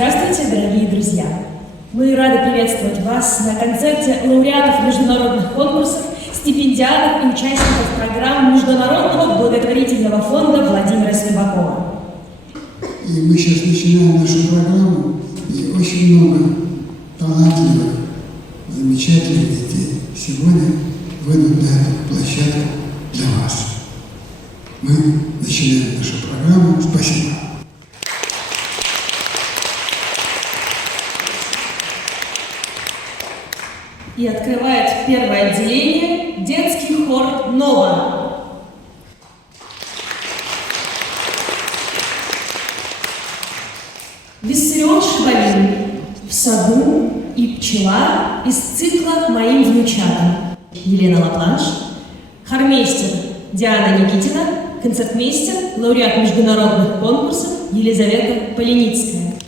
Здравствуйте, дорогие друзья! Мы рады приветствовать вас на концерте лауреатов международных конкурсов, стипендиатов и участников программ Международного благотворительного фонда Владимира Слепакова. И мы сейчас начинаем нашу программу, и очень много талантливых, замечательных детей сегодня выйдут на эту площадку для вас. Мы начинаем нашу программу. Спасибо. И открывает первое отделение детский хор «Нова». Виссарион Шабалин «В саду» и «Пчела» из цикла «Моим внучатам». Елена Лапланш, хормейстер Диана Никитина, концертмейстер, лауреат международных конкурсов Елизавета Поленицкая.